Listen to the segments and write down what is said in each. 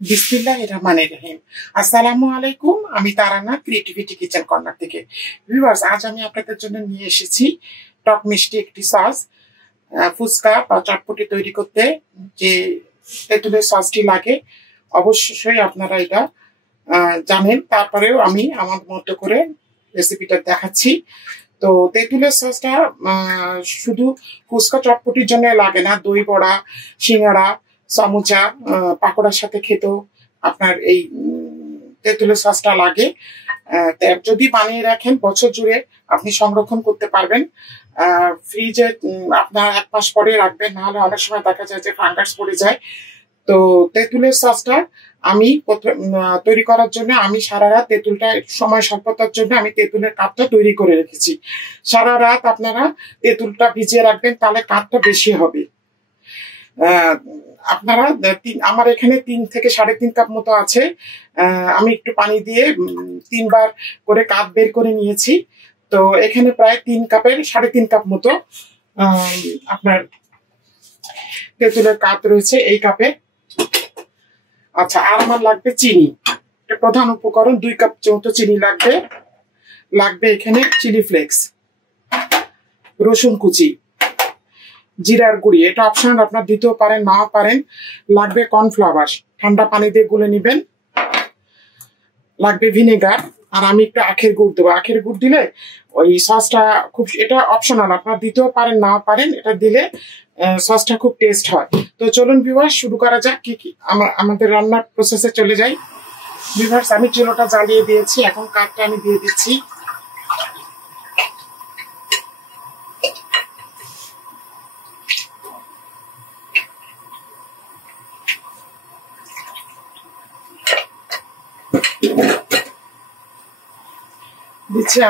বিসমিল্লাহির রহমানির রহিম। আসসালামু আলাইকুম। আমি তারানা, ক্রিয়েটিভিটি কিচেন কর্নার থেকে। ভিউয়ার্স, আজ আমি আপনাদের জন্য নিয়ে এসেছি টক মিষ্টি একটি সস। ফুচকা বা চটপটি তৈরি করতে যে তেঁতুলের সসটি লাগে, অবশ্যই আপনারা এটা জানেন। তারপরেও আমি আমার মতো করে রেসিপিটা দেখাচ্ছি। তো তেঁতুলের সসটা শুধু ফুচকা চটপটির জন্য লাগে না, দই বড়া, সিঙ্গাড়া, সমুচা, পাকোড়ার সাথে খেতেও আপনার এই তেঁতুলের সসটা লাগে। যদি বানিয়ে রাখেন বছর জুড়ে আপনি সংরক্ষণ করতে পারবেন। ফ্রিজে আপনার 1 মাস পরে রাখবেন, নাহলে অনেক সময় দেখা যায় যে ফাঙ্গাস পড়ে যায়। তো তেঁতুলের সসটা আমি তৈরি করার জন্য আমি সারা রাত তেঁতুলটা সময় স্বল্পতার জন্য আমি তেঁতুলের কাপটা তৈরি করে রেখেছি। সারা রাত আপনারা তেঁতুলটা ভিজিয়ে রাখবেন, তাহলে কাপটা বেশি হবে। আপনারা আমার এখানে 3 থেকে 3.5 কাপ মতো আছে। আমি একটু পানি দিয়ে 3 বার করে কাপ বের করে নিয়েছি। তো এখানে প্রায় 3 কাপের 3.5 কাপ মতো আপনার তেঁতুলের কাপ রয়েছে এই কাপে। আচ্ছা, আর আমার লাগবে চিনি। এটা প্রধান উপকরণ। 2 কাপ মতো চিনি লাগবে এখানে চিলি ফ্লেক্স, রসুন কুচি, জিরার গুঁড়ি, এটা অপশনাল, আপনার দিতেও পারেন নাও পারেন। লাগবে কর্নফ্লাওয়ার, ঠান্ডা পানি দিয়ে গুলে নিবেন। লাগবে ভিনেগার, আর আমি একটু আখের গুড় দেবো। আখের গুড় দিলে ওই সসটা খুব, এটা অপশনাল, আপনার দিতেও পারেন নাও পারেন। এটা দিলে সসটা খুব টেস্ট হয়। তো চলুন ভিউয়ার্স, শুরু করা যাক। কি আমাদের রান্নার প্রসেসে চলে যাই। ভিউয়ার্স, আমি চুলোটা জ্বালিয়ে দিয়েছি, এখন কাঠটা আমি দিয়ে দিচ্ছি।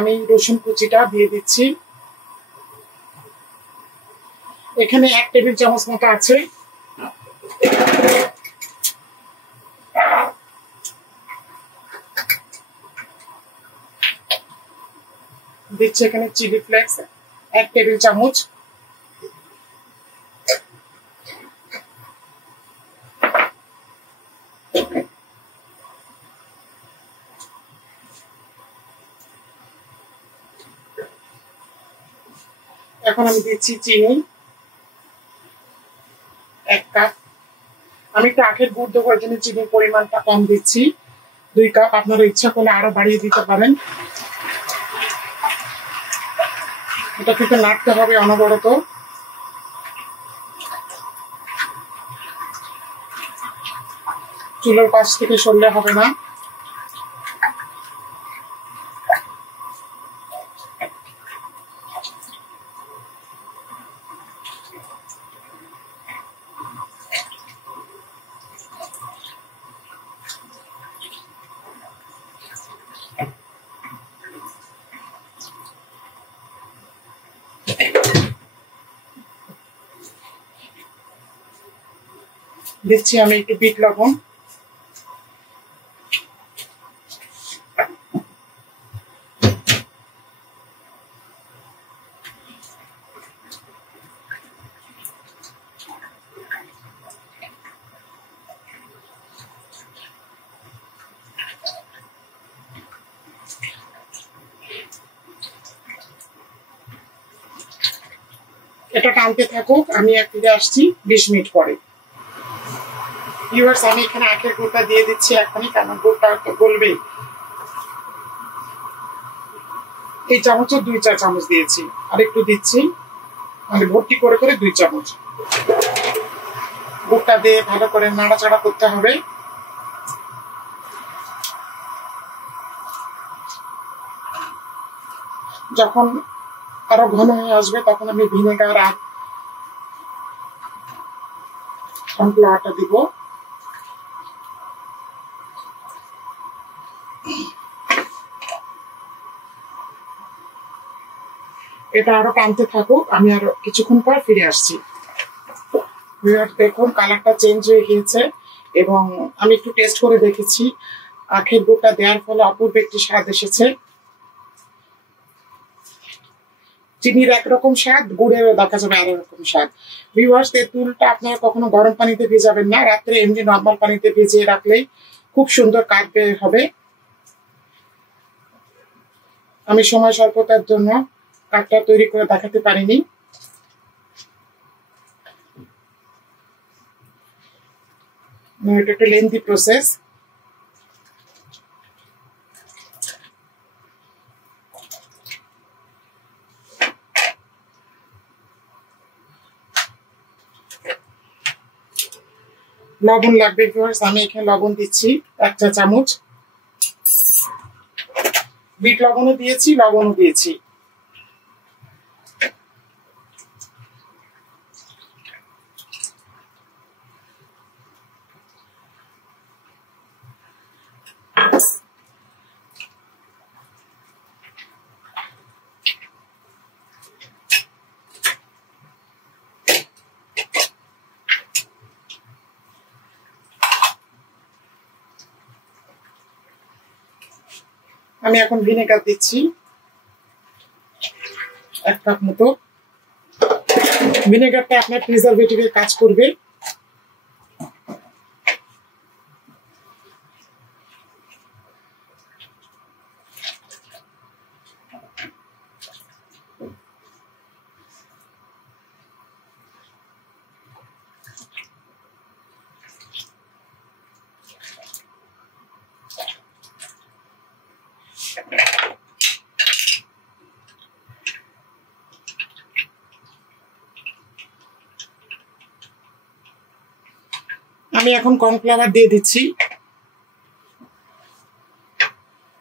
আমি রসুন কুচিটা দিয়ে দিচ্ছি। এখানে 1 টেবিল চামচ মতো আছে। দিচ্ছি এখানে চিলি ফ্লেক্স 1 টেবিল চামচ। এখন আমি দিচ্ছি চিনি 1 কাপ। আমি একটু আখের গুড় দেবো, এই জন্য চিনির পরিমাণটা কম দিচ্ছি। 2 কাপ। আপনারা ইচ্ছা করলে আরো বাড়িয়ে দিতে পারেন। এটা থেকে নাড়তে হবে অনবরত। চুলোর পাশ থেকে সরলে হবে না। দিচ্ছি আমি একটু বিট লবণ। এটা টানতে থাকুক, আমি ফিরে আসছি 20 মিনিট পরে। ভিউয়ার্স, আমি এখানে আখের গুড়টা দিয়ে দিচ্ছি এখনই, কারণ গুড়টা তো গলবে। এই চামচে 2-4 চামচ দিয়েছি, আর একটু দিচ্ছি, মানে ভর্তি করে করে 2 চামচ। গুড়টা দিয়ে ভালো করে নাড়াচাড়া করতে হবে। যখন আরো ঘন হয়ে আসবে তখন আমি ভিনেগার আর কর্নফ্লাওয়ারটা দিব। এটা আরো টানতে থাকুক, আমি আরো কিছুক্ষণ পর ফিরে আসছি। দেখুন কালারটা চেঞ্জ হয়ে গিয়েছে, এবং আমি একটু টেস্ট করে দেখেছি। আখের গুড়টা দেওয়ার ফলে অপূর্ব একটি স্বাদ এসেছে। চিনির একরকম স্বাদ, গুড়েরও দেখা যাবে আরো রকম স্বাদ। ভিউয়ার্স, তেঁতুলটা আপনারা কখনো গরম পানিতে ভেজাবেন না, রাত্রে এমনি নর্মাল পানিতে ভিজিয়ে রাখলেই খুব সুন্দর কাঠ বের হবে। আমি সময় স্বল্পতার জন্য কাঠটা তৈরি করে দেখাতে পারিনি। এটা একটা লেন্থি প্রসেস। লবণ লাগবে ভিউয়ার্স, আমি এখানে লবণ দিচ্ছি 1 চা চামচ। বিট লবণও দিয়েছি, লবণও দিয়েছি। আমি এখন ভিনেগার দিচ্ছি 1 কাপ মতো। ভিনেগারটা আপনার প্রিজারভেটিভের কাজ করবে। আমি এখন কর্নফ্লাওয়ার দিয়ে দিচ্ছি।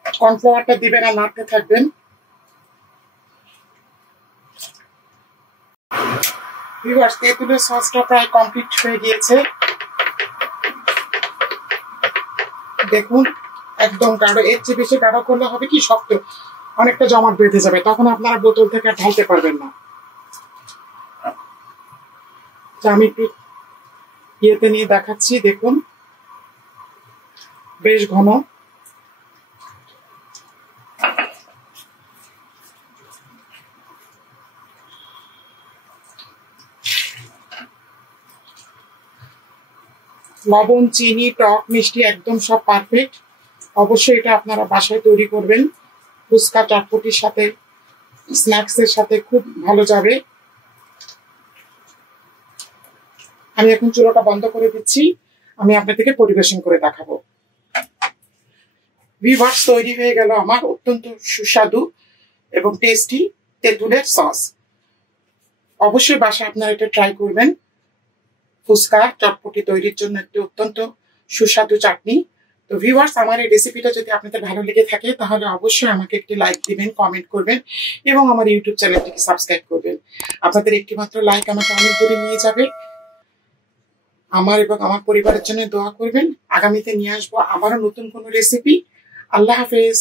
কর্নফ্লাওয়ারটা দিবেন আর নাড়তে থাকবেন। ভিউয়ার্স, তেঁতুলের সসটা প্রায় কমপ্লিট হয়ে গিয়েছে। দেখুন একদম গাঢ়, এর চেয়ে বেশি গাঢ় করলে হবে কি শক্ত, অনেকটা জমাট বেঁধে যাবে, তখন আপনারা বোতল থেকে আর ঢালতে পারবেন না। আমি একটু ইয়েতে নিয়ে দেখাচ্ছি, দেখুন বেশ ঘন। লবণ, চিনি, টক, মিষ্টি একদম সব পারফেক্ট। অবশ্যই এটা আপনারা বাসায় তৈরি করবেন। ফুচকা, চটপটির সাথে, স্ন্যাক্সের সাথে খুব ভালো যাবে। আমি এখন চুলাটা বন্ধ করে দিচ্ছি, আমি আপনাদেরকে পরিবেশন করে দেখাবো। ভিউয়ার্স, তৈরি হয়ে গেল আমার অত্যন্ত সুস্বাদু এবং টেস্টি তেঁতুলের সস। অবশ্যই বাসায় আপনারা এটা ট্রাই করবেন। ফুচকা, চটপটি তৈরির জন্য একটি অত্যন্ত সুস্বাদু চাটনি। তো ভিউয়ার্স, আমার এই রেসিপিটা যদি আপনাদের ভালো লেগে থাকে তাহলে অবশ্যই আমাকে একটি লাইক দিবেন, কমেন্ট করবেন এবং আমার ইউটিউব চ্যানেলটিকে সাবস্ক্রাইব করবেন। আপনাদের একটি মাত্র লাইক আমাকে অনেক দূরে নিয়ে যাবে। আমার এবং আমার পরিবারের জন্য দোয়া করবেন। আগামীতে নিয়ে আসবো আবারও নতুন কোনো রেসিপি। আল্লাহ হাফেজ।